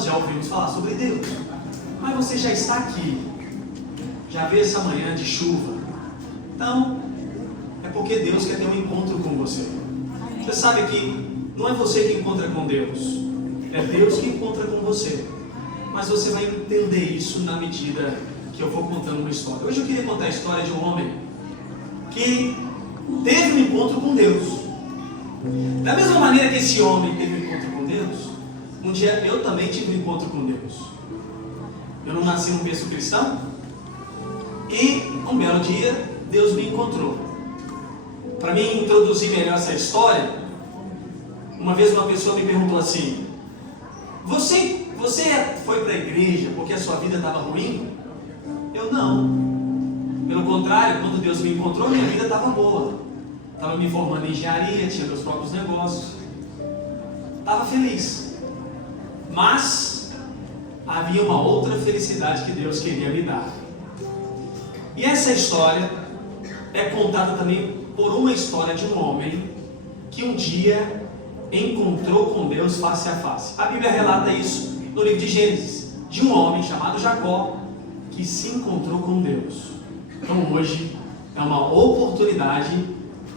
nós já ouvimos falar sobre Deus, mas você já está aqui, já veio essa manhã de chuva, então é porque Deus quer ter um encontro com você. Você sabe que não é você que encontra com Deus, é Deus que encontra com você, mas você vai entender isso na medida que eu vou contando uma história. Hoje eu queria contar a história de um homem que teve um encontro com Deus. Da mesma maneira que esse homem teve um encontro com Deus, um dia eu também tive um encontro com Deus. Eu não nasci num berço cristão, e um belo dia Deus me encontrou. Para mim introduzir melhor essa história, uma vez uma pessoa me perguntou assim: Você foi para a igreja porque a sua vida estava ruim? Eu não. Pelo contrário, quando Deus me encontrou, minha vida estava boa. Estava me formando em engenharia, tinha meus próprios negócios. Estava feliz. Mas havia uma outra felicidade que Deus queria me dar. E essa história é contada também por uma história de um homem que um dia encontrou com Deus face a face. A Bíblia relata isso no livro de Gênesis, de um homem chamado Jacó que se encontrou com Deus. Então hoje é uma oportunidade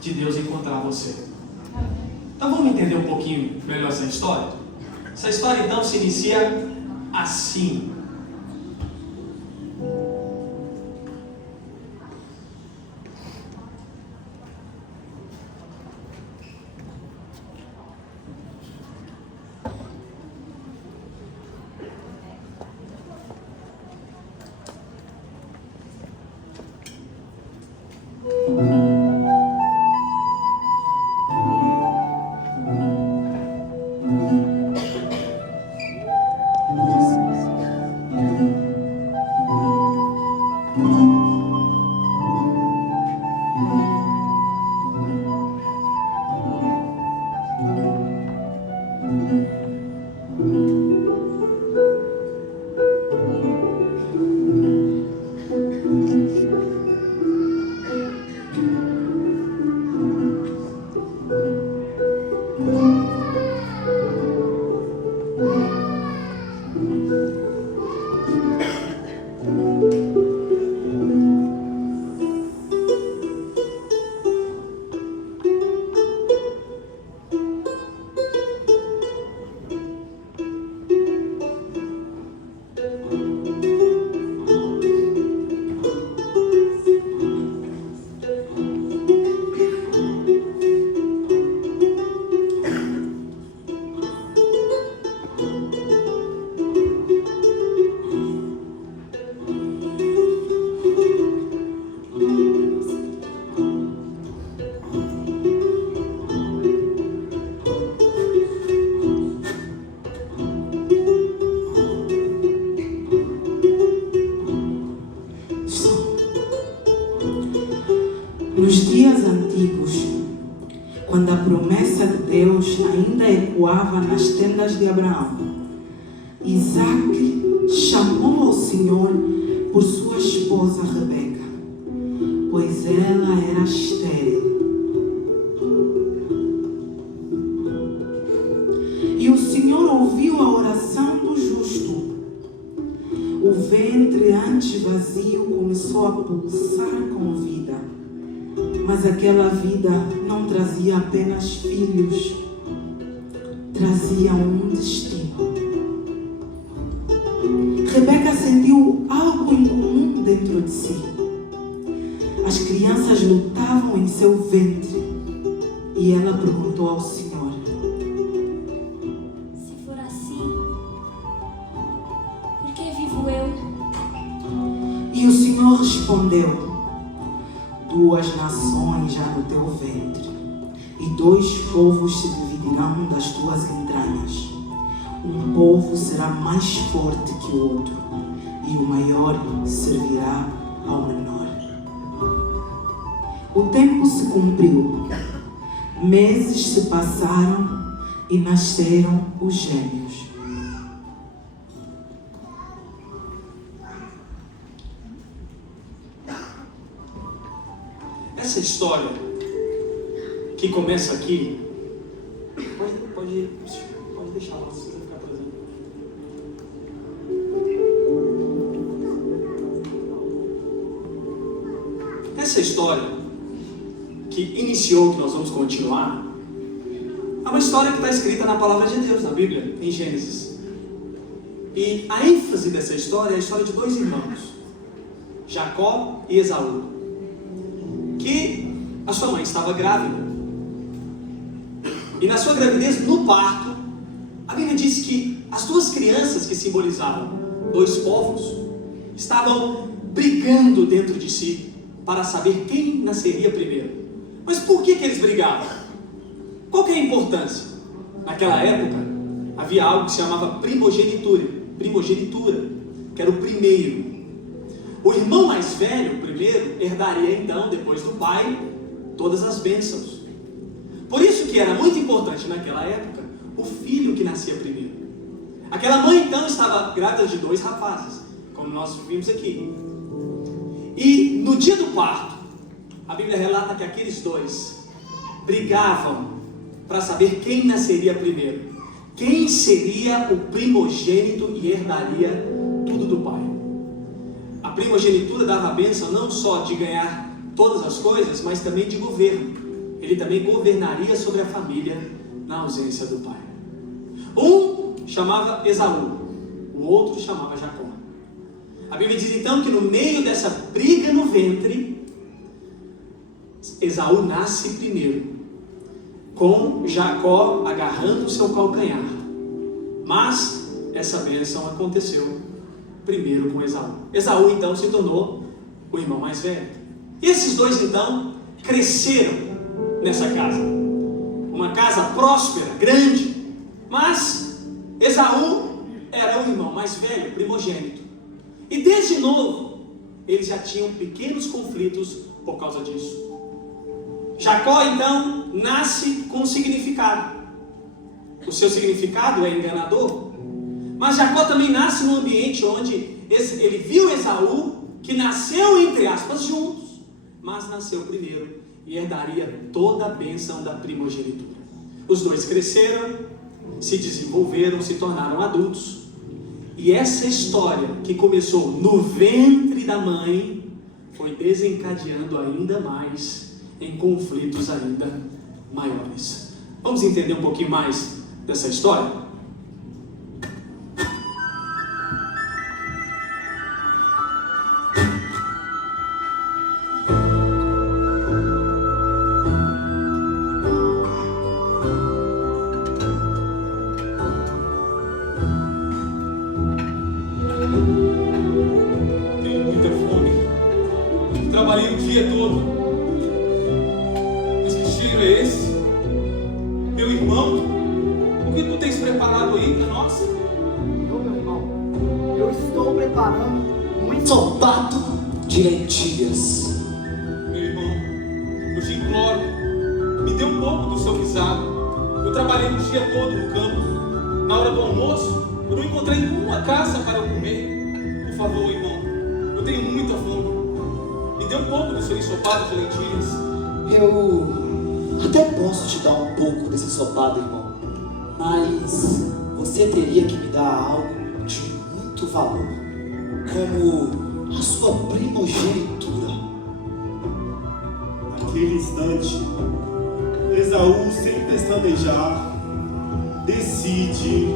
de Deus encontrar você. Então vamos entender um pouquinho melhor essa história? Essa história então se inicia assim. Nos dias antigos, quando a promessa de Deus ainda ecoava nas tendas de Abraão, Isaac chamou ao Senhor por sua esposa Rebeca, pois ela era estéril. E o Senhor ouviu a oração do justo. O ventre antes vazio começou a pulsar com vida. Mas aquela vida não trazia apenas filhos, trazia um destino. Rebeca sentiu algo incomum dentro de si. As crianças lutavam em seu ventre e ela perguntou ao Senhor: Se for assim, por que vivo eu? E o Senhor respondeu: 2 nações há no teu ventre, e 2 povos se dividirão das tuas entranhas. Um povo será mais forte que o outro, e o maior servirá ao menor. O tempo se cumpriu, meses se passaram e nasceram os gêmeos. Essa história que começa aqui, pode deixar lá, você vai ficar presente. Essa história que iniciou, que nós vamos continuar, é uma história que está escrita na palavra de Deus, na Bíblia, em Gênesis. E a ênfase dessa história é a história de dois irmãos, Jacó e Esaú, que a sua mãe estava grávida. E na sua gravidez, no parto, a Bíblia diz que as duas crianças que simbolizavam dois povos estavam brigando dentro de si para saber quem nasceria primeiro. Mas por que eles brigavam? Qual que é a importância? Naquela época, havia algo que se chamava primogenitura, que era o primeiro. O irmão mais velho, o primeiro, herdaria então, depois do pai, todas as bênçãos. Por isso que era muito importante naquela época, o filho que nascia primeiro. Aquela mãe então estava grávida de dois rapazes, como nós vimos aqui. E no dia do parto, a Bíblia relata que aqueles dois brigavam para saber quem nasceria primeiro, quem seria o primogênito e herdaria tudo do pai. A primogenitura dava a bênção não só de ganhar todas as coisas, mas também de governo. Ele também governaria sobre a família na ausência do pai. Um chamava Esaú, o outro chamava Jacó. A Bíblia diz então que no meio dessa briga no ventre, Esaú nasce primeiro, com Jacó agarrando o seu calcanhar. Mas essa bênção aconteceu primeiro com Esaú. Esaú então se tornou o irmão mais velho. E esses dois então cresceram nessa casa. Uma casa próspera, grande. Mas Esaú era o irmão mais velho, primogênito. E desde novo, eles já tinham pequenos conflitos por causa disso. Jacó então nasce com um significado. O seu significado é enganador. Mas Jacó também nasce num ambiente onde ele viu Esaú, que nasceu entre aspas juntos, mas nasceu primeiro e herdaria toda a bênção da primogenitura. Os dois cresceram, se desenvolveram, se tornaram adultos. E essa história que começou no ventre da mãe foi desencadeando ainda mais em conflitos ainda maiores. Vamos entender um pouquinho mais dessa história? Tenho muita fome. Trabalhei o dia todo. Mas que cheiro é esse? Meu irmão, o que tu tens preparado aí para nós? Meu irmão, eu estou preparando um ensopado de lentilhas. Meu irmão, eu te imploro, me dê um pouco do seu guisado. Eu trabalhei o dia todo no campo. Na hora do almoço, eu não encontrei uma casa para eu comer. Por favor, irmão, eu tenho muita fome. Me dê um pouco do seu ensopado de lentilhas. Eu até posso te dar um pouco desse ensopado, irmão, mas você teria que me dar algo de muito valor, como a sua primogenitura. Naquele instante, Esaú, sem pestanejar, decide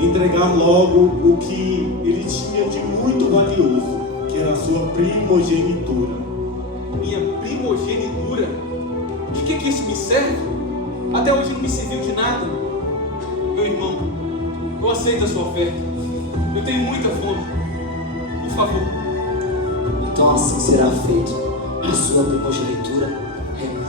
entregar logo o que ele tinha de muito valioso, que era a sua primogenitura. Minha primogenitura? De que isso me serve? Até hoje não me serviu de nada. Meu irmão, eu aceito a sua oferta. Eu tenho muita fome. Por favor. Então assim será feito. A sua primogenitura é minha.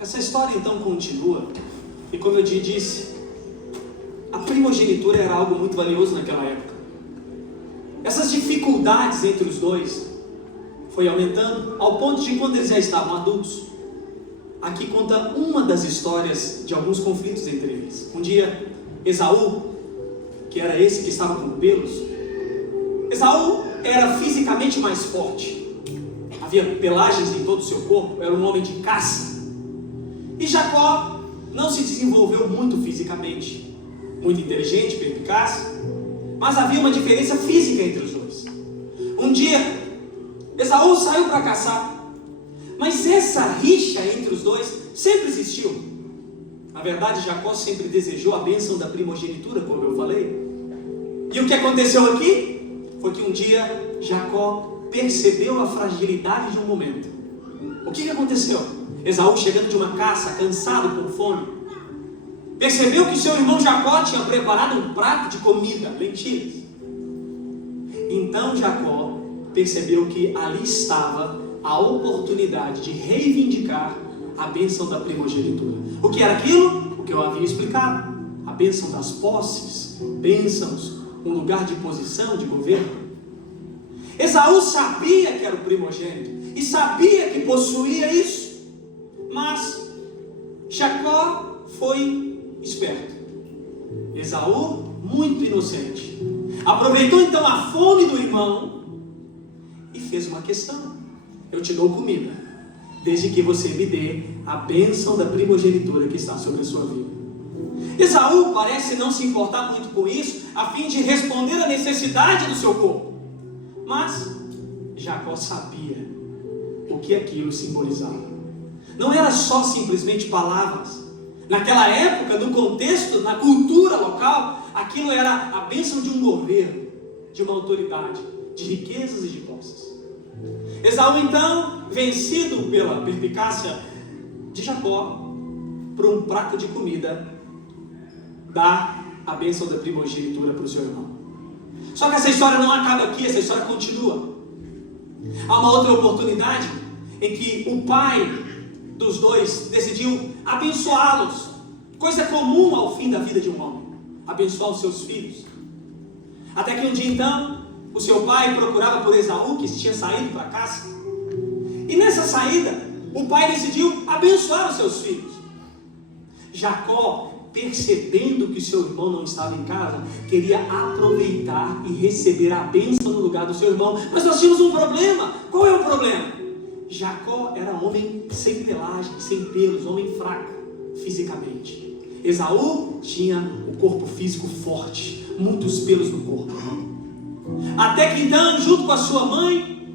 Essa história então continua, e como eu disse, a primogenitura era algo muito valioso naquela época. Essas dificuldades entre os dois foi aumentando ao ponto de quando eles já estavam adultos. Aqui conta uma das histórias de alguns conflitos entre eles. Um dia, Esaú, que era esse que estava com pelos, Esaú era fisicamente mais forte. havia pelagens em todo o seu corpo, era um homem de caça. E Jacó não se desenvolveu muito fisicamente, muito inteligente, perspicaz, mas havia uma diferença física entre os dois. Um dia, Esaú saiu para caçar, mas essa rixa entre os dois sempre existiu. Na verdade, Jacó sempre desejou a bênção da primogenitura, como eu falei. E o que aconteceu aqui foi que um dia Jacó percebeu a fragilidade de um momento. O que aconteceu? Esaú, chegando de uma caça, cansado, com fome, percebeu que seu irmão Jacó tinha preparado um prato de comida, lentilhas. Então Jacó percebeu que ali estava a oportunidade de reivindicar a bênção da primogenitura. O que era aquilo? O que eu havia explicado. A bênção das posses, bênçãos, um lugar de posição, de governo. Esaú sabia que era o primogênito e sabia que possuía isso, mas Jacó foi esperto. Esaú, muito inocente, aproveitou então a fome do irmão e fez uma questão: eu te dou comida, desde que você me dê a bênção da primogenitura que está sobre a sua vida. Esaú parece não se importar muito com isso, a fim de responder à necessidade do seu corpo. Mas Jacó sabia o que aquilo simbolizava. Não era só simplesmente palavras. Naquela época, no contexto, na cultura local, aquilo era a bênção de um governo, de uma autoridade, de riquezas e de posses. Esaú então, vencido pela perspicácia de Jacó, por um prato de comida, dá a bênção da primogenitura para o seu irmão. Só que essa história não acaba aqui, essa história continua. Há uma outra oportunidade em que o pai dos dois decidiu abençoá-los. Coisa comum ao fim da vida de um homem, abençoar os seus filhos. Até que um dia então, o seu pai procurava por Esaú, que tinha saído para a caça. E nessa saída, o pai decidiu abençoar os seus filhos. Jacó, percebendo que seu irmão não estava em casa, queria aproveitar e receber a bênção no lugar do seu irmão. Mas nós tínhamos um problema. Qual é o problema? Jacó era um homem sem pelagem, sem pelos, homem fraco fisicamente. Esaú tinha o corpo físico forte, muitos pelos no corpo. Até que então, junto com a sua mãe,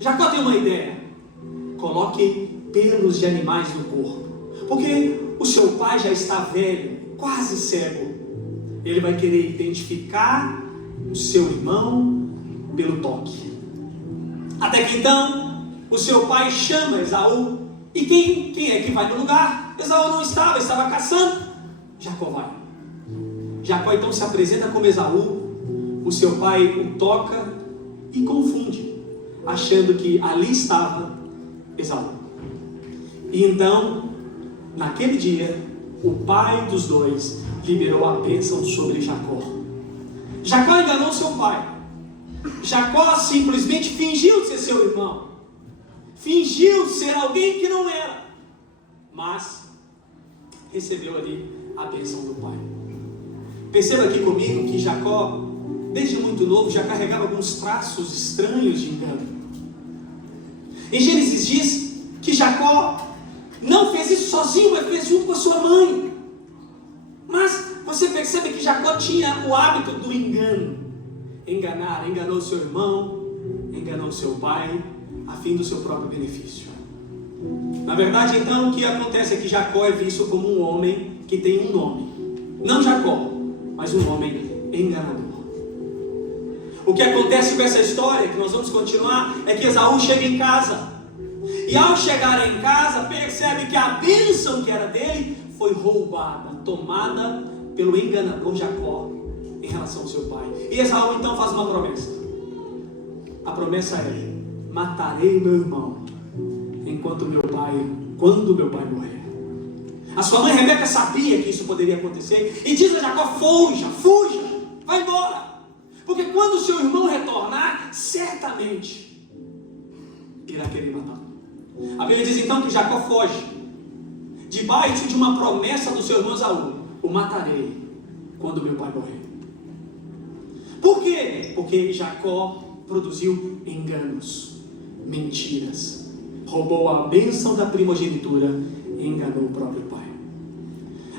Jacó tem uma ideia: coloque pelos de animais no corpo, porque o seu pai já está velho, quase cego. Ele vai querer identificar o seu irmão pelo toque. Até que então, o seu pai chama Esaú. E quem é que vai no lugar? Esaú não estava, estava caçando. Jacó vai. Jacó então se apresenta como Esaú. O seu pai o toca e confunde, achando que ali estava Esaú. E então, naquele dia, o pai dos dois liberou a bênção sobre Jacó. Jacó enganou seu pai. Jacó simplesmente fingiu ser seu irmão. Fingiu ser alguém que não era. Mas recebeu ali a bênção do pai. Perceba aqui comigo que Jacó, desde muito novo, já carregava alguns traços estranhos de engano. Em Gênesis diz que Jacó não fez isso sozinho, mas fez junto com a sua mãe. Mas você percebe que Jacó tinha o hábito do engano. Enganou seu irmão, enganou seu pai, a fim do seu próprio benefício. Na verdade, então, o que acontece é que Jacó é visto como um homem que tem um nome. Não Jacó, mas um homem enganador. O que acontece com essa história, que nós vamos continuar, é que Esaú chega em casa. E ao chegar em casa, percebe que a bênção que era dele foi roubada, tomada pelo enganador Jacó em relação ao seu pai. E Esaú então faz uma promessa. A promessa é: matarei meu irmão quando meu pai morrer. A sua mãe Rebeca sabia que isso poderia acontecer e diz a Jacó: fuja, vai embora, porque quando o seu irmão retornar, certamente irá querer matá-lo. A Bíblia diz então que Jacó foge, debaixo de uma promessa do seu irmão Esaú: o matarei quando meu pai morrer. Por quê? Porque Jacó produziu enganos. mentiras, roubou a bênção da primogenitura e enganou o próprio pai.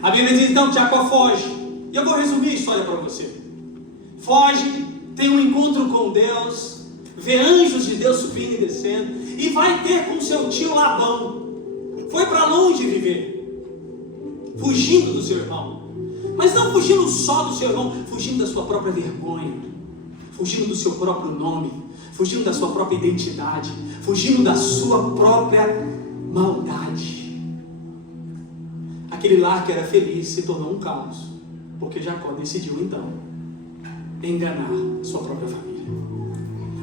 A Bíblia diz então que Jacó foge, e eu vou resumir a história para você. Foge, tem um encontro com Deus, vê anjos de Deus subindo e descendo, e vai ter com seu tio Labão. Foi para longe viver, fugindo do seu irmão, mas não fugindo só do seu irmão, fugindo da sua própria vergonha, fugindo do seu próprio nome, fugindo da sua própria identidade, fugindo da sua própria maldade. Aquele lar que era feliz se tornou um caos, porque Jacó decidiu então enganar sua própria família.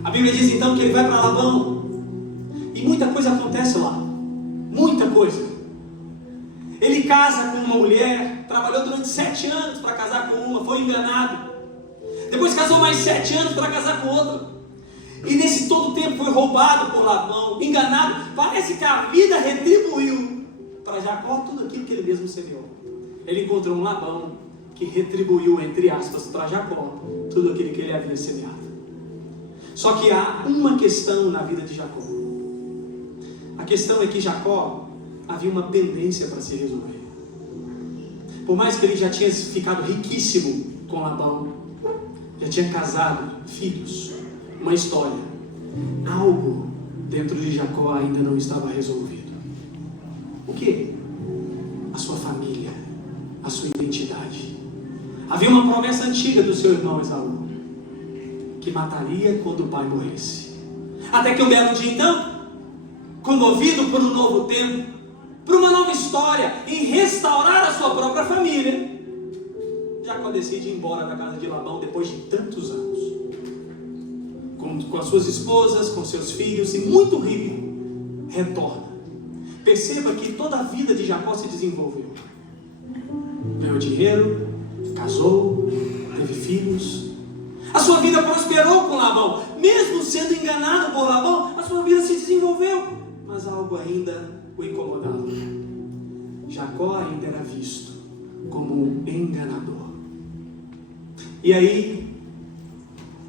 A Bíblia diz então que ele vai para Labão, e muita coisa acontece lá, muita coisa. Ele casa com uma mulher, trabalhou durante 7 anos para casar com uma, foi enganado. Depois casou mais 7 anos para casar com outra. E nesse todo tempo foi roubado por Labão, enganado. Parece que a vida retribuiu para Jacó tudo aquilo que ele mesmo semeou. Ele encontrou um Labão que retribuiu, entre aspas, para Jacó tudo aquilo que ele havia semeado. Só que há uma questão na vida de Jacó. A questão é que Jacó havia uma pendência para se resolver. Por mais que ele já tinha ficado riquíssimo com Labão, já tinha casado, filhos, uma história, algo dentro de Jacó ainda não estava resolvido. O quê? A sua família, a sua identidade. Havia uma promessa antiga do seu irmão Esaú, que mataria quando o pai morresse. Até que um belo dia então, comovido por um novo tempo, por uma nova história, em restaurar a sua própria família, Jacó decide ir embora da casa de Labão depois de tantos anos, com as suas esposas, com seus filhos, e muito rico, retorna. Perceba que toda a vida de Jacó se desenvolveu. Ganhou dinheiro, casou, teve filhos. A sua vida prosperou com Labão. Mesmo sendo enganado por Labão, a sua vida se desenvolveu. Mas algo ainda o incomodava. Jacó ainda era visto como um enganador. E aí,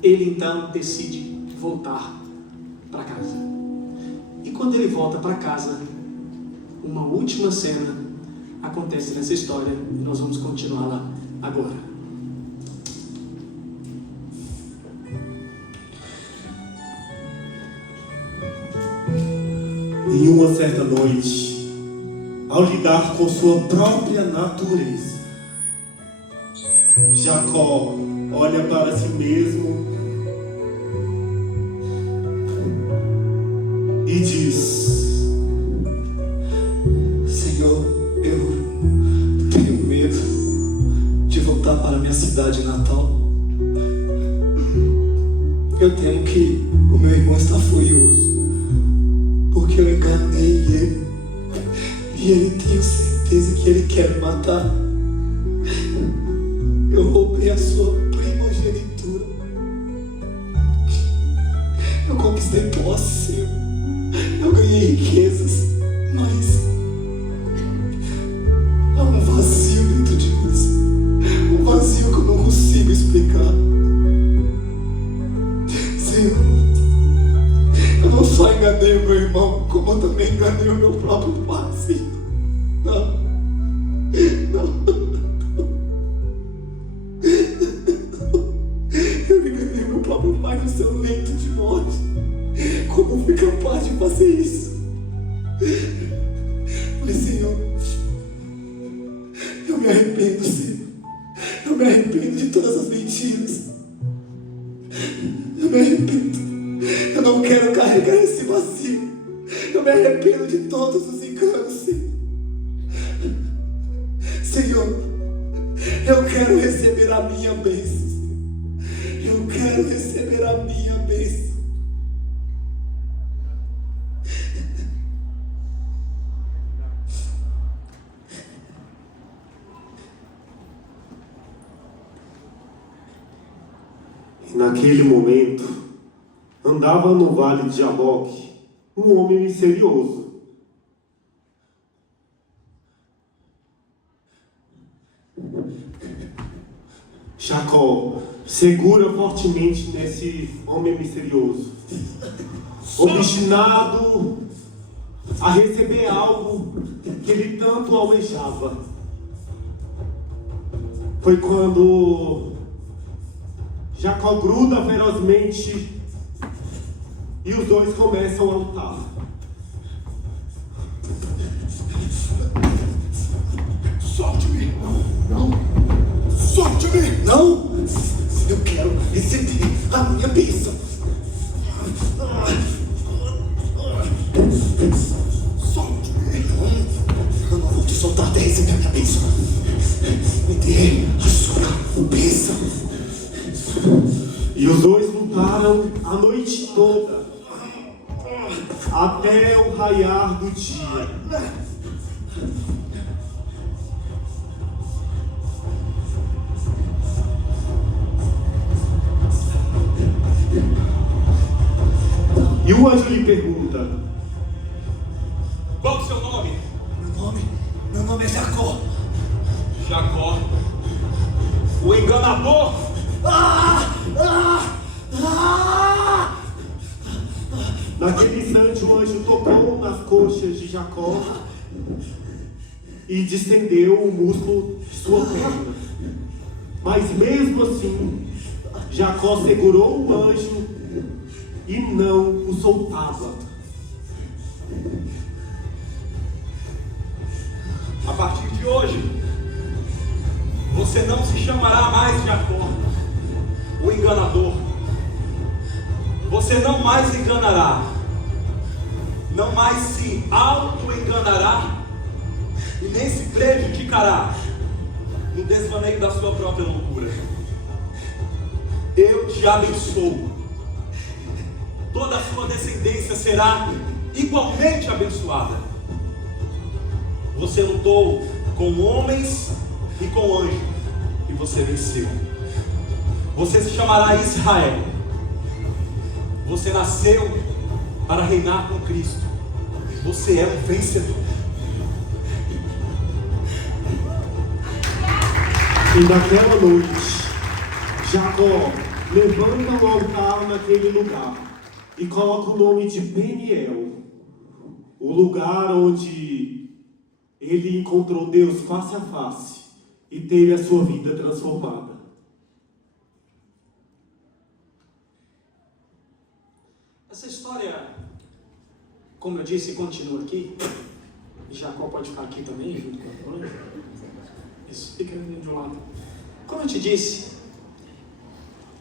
ele então decide voltar para casa. E quando ele volta para casa, uma última cena acontece nessa história, e nós vamos continuá-la agora. Em uma certa noite, ao lidar com sua própria natureza, Jacó olha para si mesmo e diz: Senhor, eu tenho medo de voltar para minha cidade natal. Eu temo que o meu irmão está furioso, porque eu enganei ele, e ele tenho certeza que ele quer me matar. Eu roubei a sua primogenitura. Eu conquistei posse, Senhor. Eu ganhei riquezas, mas há um vazio dentro de mim, um vazio que eu não consigo explicar. Senhor, eu não só enganei o meu irmão, como eu também enganei o meu próprio pai, Senhor. Não. Eu enganei meu próprio pai no seu leito de morte. Como eu fui capaz de fazer isso? Mas, Senhor, eu me arrependo, Senhor. Eu me arrependo de todas as mentiras. Eu me arrependo. Eu não quero carregar esse vazio. Eu me arrependo de todos os enganos, Senhor. Senhor, eu quero receber a minha bênção. Eu quero receber a minha bênção. E naquele momento, andava no vale de Jaboque um homem misterioso. Jacó segura fortemente nesse homem misterioso. obstinado a receber algo que ele tanto almejava. Foi quando Jacó gruda ferozmente e os dois começam a lutar. Solte-me! Não! Solte-me! Não! Eu quero receber a minha bênção. Solte-me! Eu não vou te soltar até receber a minha bênção. Me dê a sua bênção. E os dois lutaram a noite toda, até o raiar do dia. E o anjo lhe pergunta: Qual o seu nome? Meu nome é Jacó. Jacó. O enganador. Naquele instante o anjo tocou nas coxas de Jacó e distendeu o músculo de sua perna. Mas mesmo assim, Jacó segurou o anjo e não o soltava. A partir de hoje, você não se chamará mais Jacó, o enganador. Você não mais enganará, não mais se auto-enganará e nem se prejudicará no desvaneio da sua própria loucura. Eu te abençoo. Toda a sua descendência será igualmente abençoada. Você lutou com homens e com anjos e você venceu. Você se chamará Israel. Você nasceu para reinar com Cristo. Você é um vencedor. E naquela noite, Jacó levanta um altar naquele lugar e coloca o nome de Peniel, o lugar onde ele encontrou Deus face a face e teve a sua vida transformada. Essa história, como eu disse, continua aqui. E Jacó pode ficar aqui também, junto com o anjo. Isso, fica de um lado. Como eu te disse,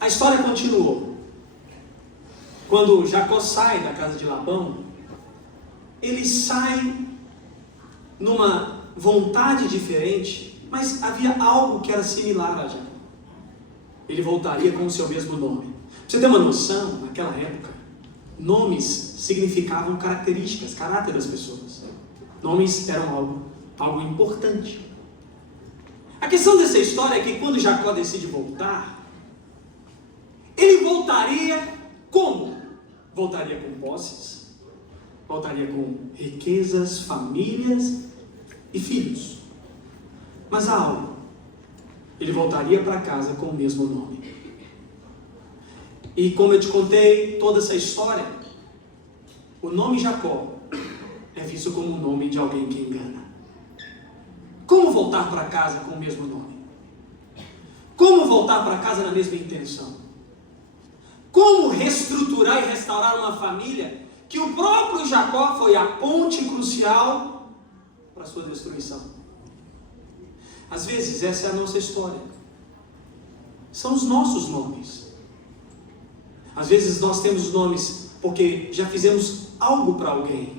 a história continuou. Quando Jacó sai da casa de Labão, ele sai numa vontade diferente, mas havia algo que era similar a Jacó. Ele voltaria com o seu mesmo nome. Pra você ter uma noção, naquela época, nomes significavam características, caráter das pessoas. Nomes eram algo importante. A questão dessa história é que quando Jacó decide voltar, ele voltaria como? Voltaria com posses, voltaria com riquezas, famílias e filhos. Mas há algo. Ele voltaria para casa com o mesmo nome. E como eu te contei toda essa história, o nome Jacó é visto como o nome de alguém que engana. Como voltar para casa com o mesmo nome? Como voltar para casa na mesma intenção? Como reestruturar e restaurar uma família que o próprio Jacó foi a ponte crucial para a sua destruição? Às vezes essa é a nossa história. São os nossos nomes. Às vezes nós temos nomes porque já fizemos algo para alguém.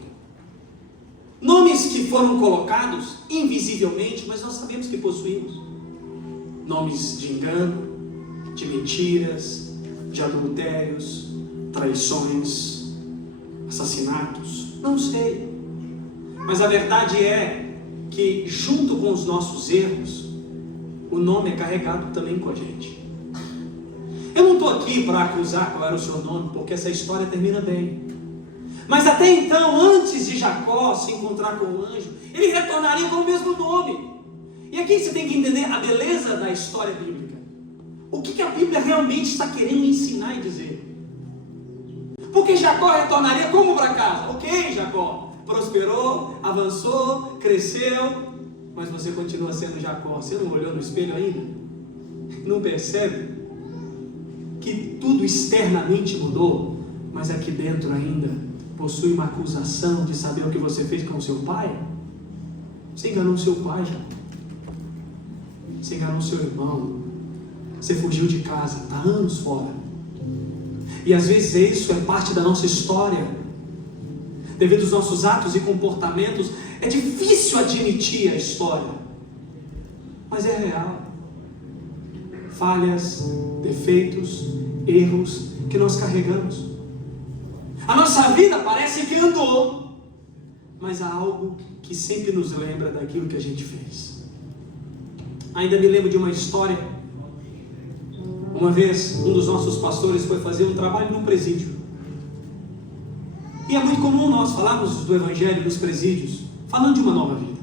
Nomes que foram colocados invisivelmente, mas nós sabemos que possuímos. Nomes de engano, de mentiras, de adultérios, traições, assassinatos, não sei. Mas a verdade é que junto com os nossos erros, o nome é carregado também com a gente. Eu não estou aqui para acusar qual era o seu nome, porque essa história termina bem. Mas até então, antes de Jacó se encontrar com o anjo, ele retornaria com o mesmo nome. E aqui você tem que entender a beleza da história bíblica. O que a Bíblia realmente está querendo ensinar e dizer? Porque Jacó retornaria como para casa? Ok, Jacó, prosperou, avançou, cresceu, mas você continua sendo Jacó. Você não olhou no espelho ainda? Não percebe que tudo externamente mudou, mas aqui dentro ainda possui uma acusação de saber o que você fez com o seu pai? Você enganou seu pai, Jacó. Você enganou seu irmão. Você fugiu de casa, está anos fora. E às vezes isso é parte da nossa história. Devido aos nossos atos e comportamentos, é difícil admitir a história, mas é real. Falhas, defeitos, erros que nós carregamos. A nossa vida parece que andou, mas há algo que sempre nos lembra daquilo que a gente fez. Ainda me lembro de uma história. Uma vez, um dos nossos pastores foi fazer um trabalho num presídio. E é muito comum nós falarmos do Evangelho nos presídios, falando de uma nova vida.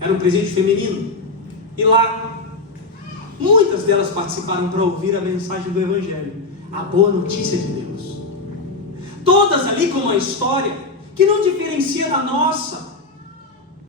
Era um presídio feminino. E lá, muitas delas participaram para ouvir a mensagem do Evangelho, a boa notícia de Deus. Todas ali com uma história que não diferencia da nossa.